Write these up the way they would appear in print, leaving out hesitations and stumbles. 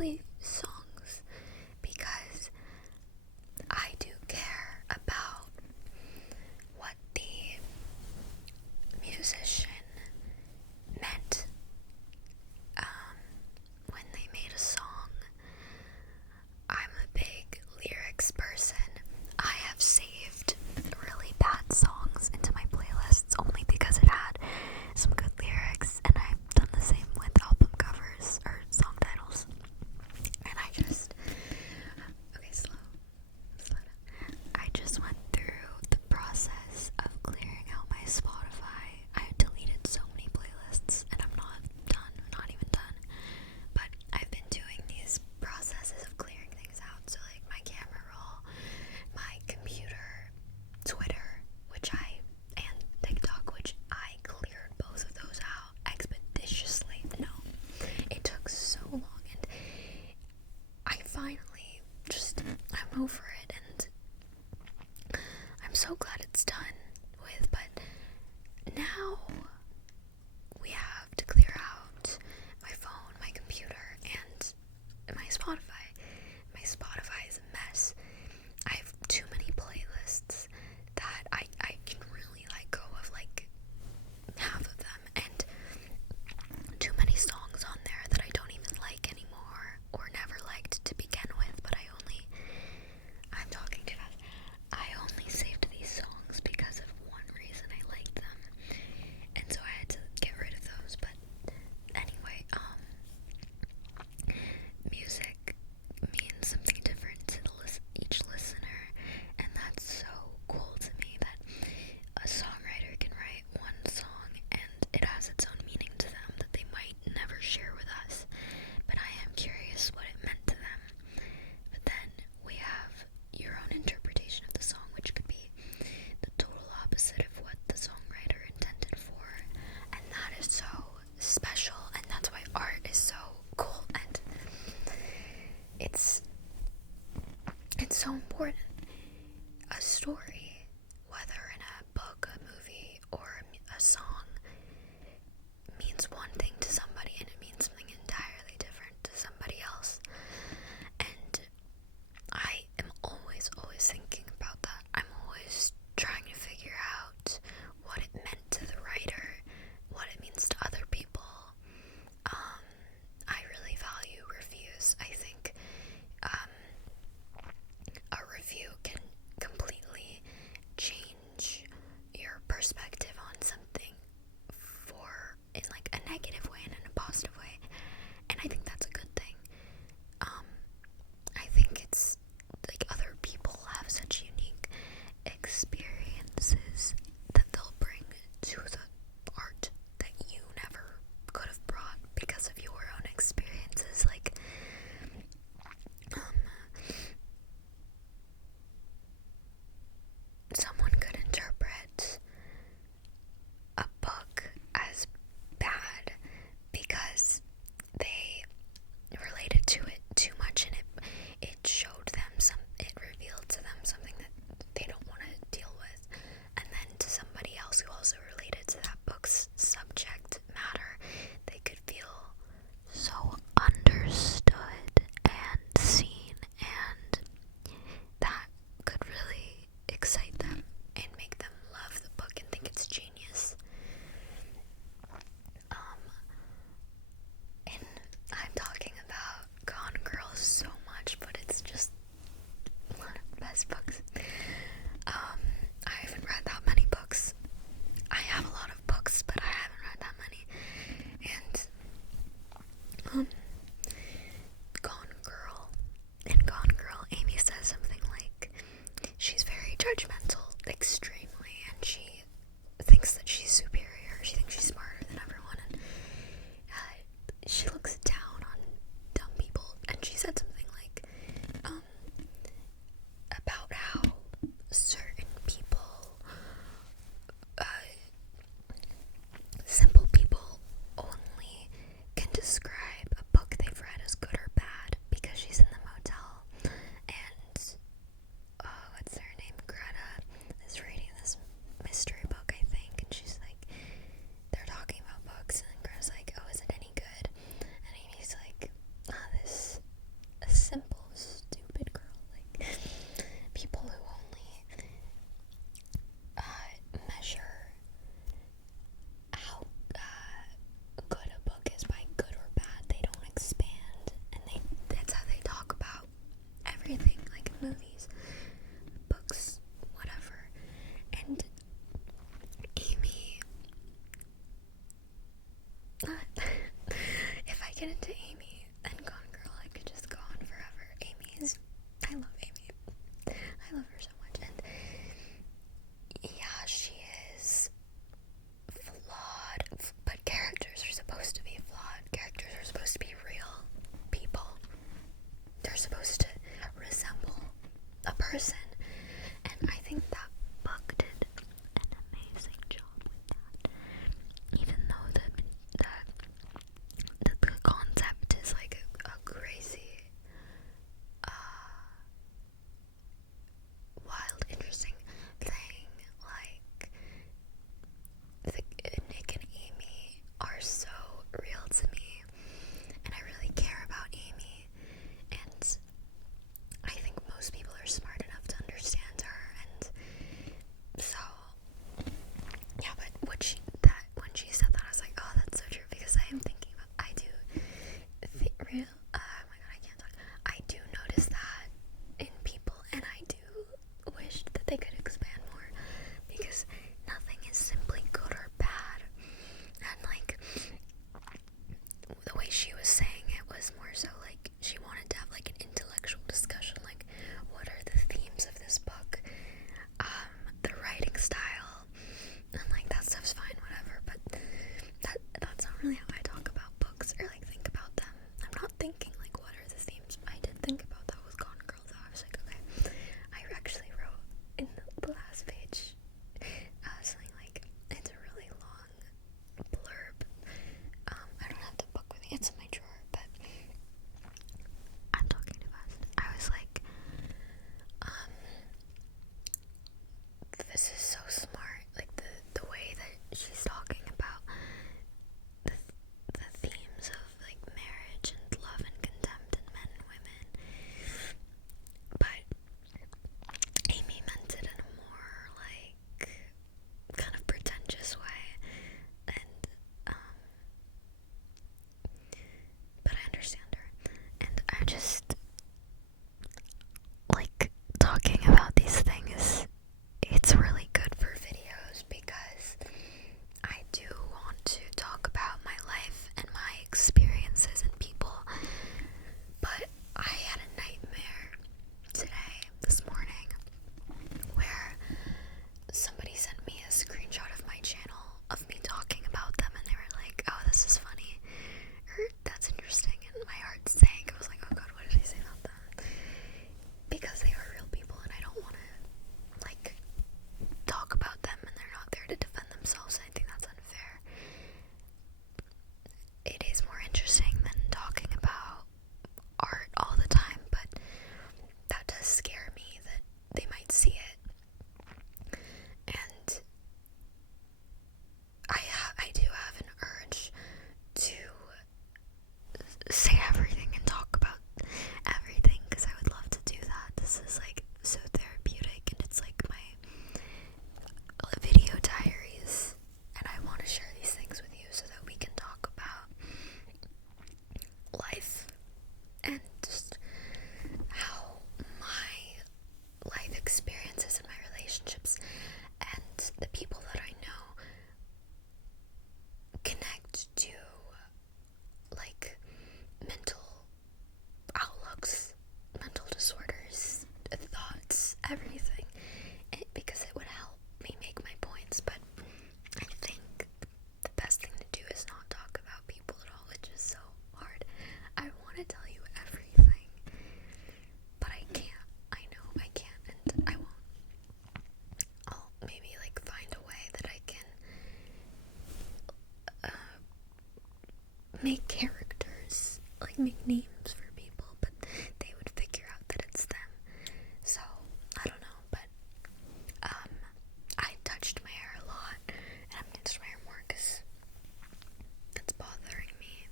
especially songs, because I do care about what the musician meant when they made a song. I'm a big lyrics person. I have saved really bad songs into my playlists only because it had some good lyrics, and I've done the same with album covers or song titles. And slow down. I just went through the process of clearing out my Spotify. I deleted so many playlists, and I'm not even done. But I've been doing these processes of clearing things out. So like my camera roll, my computer, Twitter, and TikTok, which I cleared both of those out expeditiously. No, it took so long, and I finally I'm over it, and I'm so glad it's done with. But now we have to clear out my phone, my computer, and my Spotify. My Spotify is a mess. I have too many playlists that I can really let go of like half of them, and too many songs on there that I don't even like anymore or never liked to begin with. But I'm talking too fast. I only saved these songs because of one reason: I liked them, and so I had to get rid of those. But anyway, music means something different to each listener, and that's so cool to me that a songwriter can write one song and it has its own meaning to them that they might never share with us. But I am curious what it meant to them. But then we have your own interpretation of the song, which could be the total opposite of what the songwriter intended for, and that is so special, and that's why art is so cool, and it's so important. A story, whether in a book, a movie, or a song, means one thing to somebody and it means something entirely different to somebody else. And I am always thinking about that. I'm always trying to figure out what it meant to the writer, what it means to other people. I really value reviews. I think a review can completely I love Amy. I love her so much, and yeah, she is flawed, but characters are supposed to be flawed. Characters are supposed to be real people. They're supposed to resemble a person, and I think that book did an amazing job with that. Even though the concept is like a crazy, wild, interesting thing. Like, Nick and Amy are so real to me, and I really care about Amy, and I think most people are smart enough to understand her, and so yeah. But when she said that, I was like, oh, that's so true, because I am thinking about, I do oh my god, I can't talk. I do notice that in people, and I do wish that they could expand more, because nothing is simply good or bad. And like, the way she was saying it was more so like she wanted to have like an intellectual discussion, like what are the themes of this book, the writing style, and like that stuff's fine, whatever, but that's not really how I talk about books or like think about them. I'm not thinking like what are the themes. I did think about that with Gone Girl though. I was like, okay, I actually wrote in the last page something like, it's a really long blurb. I don't have the book with me, it's in my drawer, but I'm talking too fast. I was like, this is so smart, like the way that she's talking about the themes of like marriage and love and contempt and men and women, but Amy meant it in a more like kind of pretentious way, and but I understand her, and I just like talking about these things. It's really good for videos because I do want to talk about my life and my experiences and people, but I had a nightmare this morning, where somebody sent me a screenshot of my channel of me talking about them, and they were like, oh, this is funny, or that's interesting, and my heart sank. I was like, oh god, what did I say about them? Because they are real people, and I don't want to like talk about them and they're not there to defend themselves. I think that's unfair. It is more interesting than talking about art all the time, but that does scare me that they might see it. And I do have an urge to say everything and talk about everything, because I would love to do that. This is like so therapeutic, and it's like my video diaries, and I want to share these things with you so that we can talk about life and just how my life experiences and my relationships and the people that I know connect to like mental outlooks, mental disorders, thoughts, everything, because it would help me make my points. But I think the best thing to do is not talk about people at all, which is so hard. I want to tell you everything, but I can't. I know I can't, and I won't. I'll maybe like find a way that I can make characters, like make names for people, but they would figure out that it's them. So I don't know, but I touched my hair a lot, and I'm gonna touch my hair more because it's bothering me.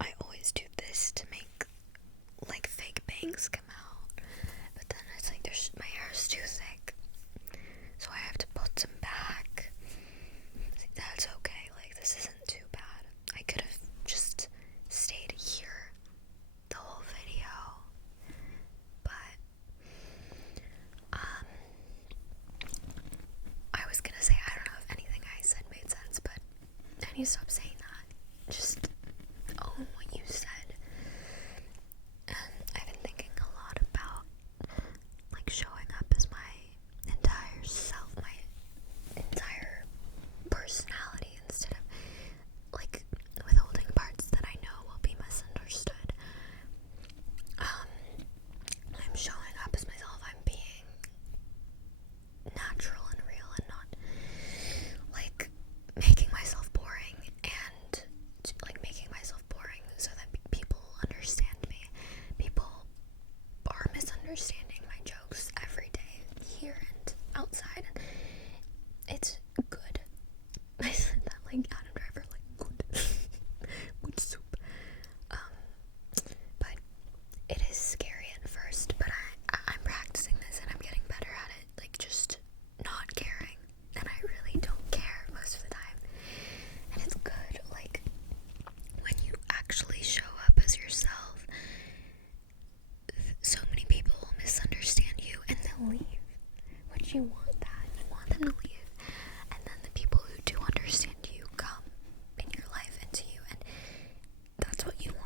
I always do this to make like fake bangs come out, but then it's like my hair is too thick, so I have to put some back. That's okay, like this isn't too bad. I could have just stayed here the whole video, but I was gonna say, I don't know if anything I said made sense, but I need to stop saying that. Just own what you said. misunderstanding my jokes every day, here and outside, and it's good. I said that like Adam Driver, like good. Good soup. But it is scary at first, but I'm practicing this and I'm getting better at it, like just not caring, and I really don't care most of the time, and it's good. Like when you actually show up as yourself, so many people will misunderstand you and they'll leave. Would you want that? You want them to leave, and then the people who do understand you come in your life into you, and that's what you want.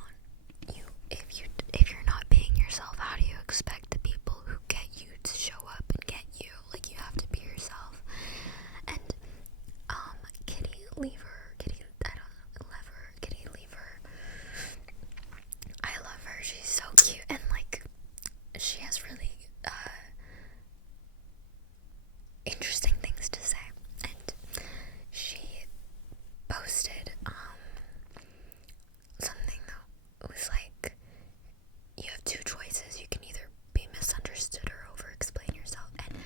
If you're not being yourself, how do you expect the people who get you to show up and get you? Like, you have to be yourself. And Kitty Lever, I love her. She's so cute, and like she has really interesting things to say. And she posted something that was like, you have two choices. You can either be misunderstood or over explain yourself. And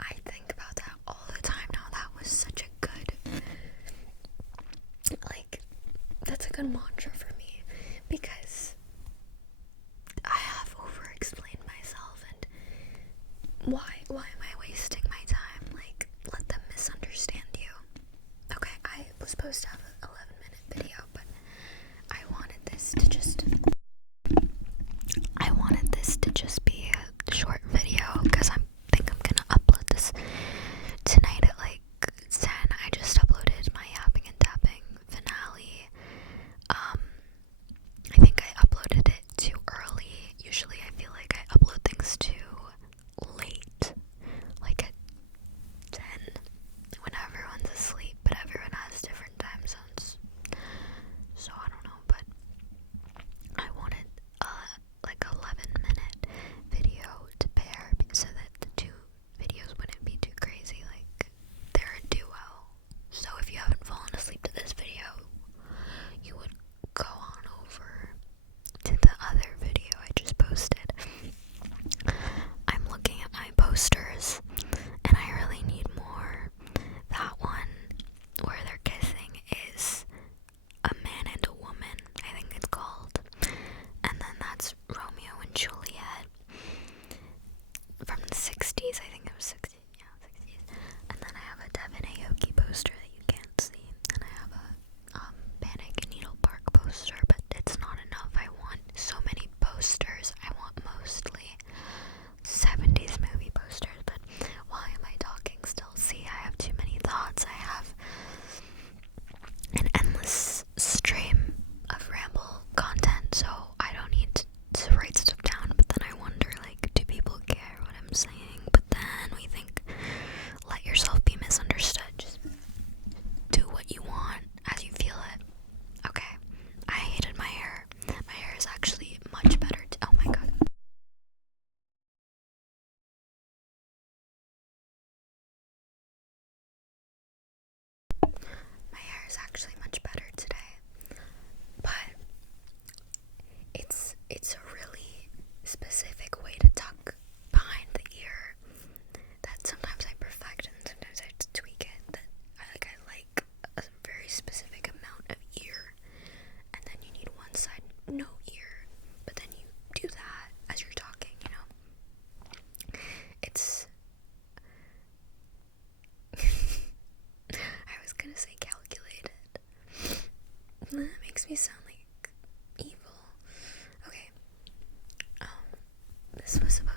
I think about that all the time now. That was such a good, like, that's a good mantra for me, because I have over explained myself, and why am I wasting my time? Like, let them misunderstand you. Okay, I was supposed to have an 11-minute video, but I wanted this to just be a short video, because I think I'm gonna upload this tonight at like 10. I just uploaded my yapping and tapping finale. I think I uploaded it too early. Usually I feel like I upload things too late, like at 10, when everyone's asleep, but everyone has different time zones, so I don't know. But I wanted like 11-minute video to pair, so that the two videos wouldn't be too crazy. Like, they're a duo, so if you haven't fallen asleep to this video, you would go on over to the other video I just posted. I'm looking at my posters, and I really need more. That one where they're kissing is A Man and a Woman, I think it's called. And then that's Romeo and Juliet from the 60s. I think it was 60s. Yeah, 60s. And then I have a Devin Aoki poster that you can't see. And I have a Panic in Needle Park poster, but it's not enough. I want so many posters. I want mostly 70s movie posters, but why am I talking still? See, I have too many thoughts. I have an endless stream of ramble content, so I don't need to write stuff down. But then I wonder, like, do people care what I'm saying? But then we think, let yourself be misunderstood. Just do what you want as you feel it. Okay, I hated my hair. My hair is actually much better. Oh my god. My hair is actually much better today, but it's a really specific way to tuck behind the ear that sometimes I perfect and sometimes I have to tweak it. That I like a very specific amount of ear, and then you need one side no ear, but then you do that as you're talking, you know? It's I was gonna say calculated. That makes me sound like evil. Okay. This was supposed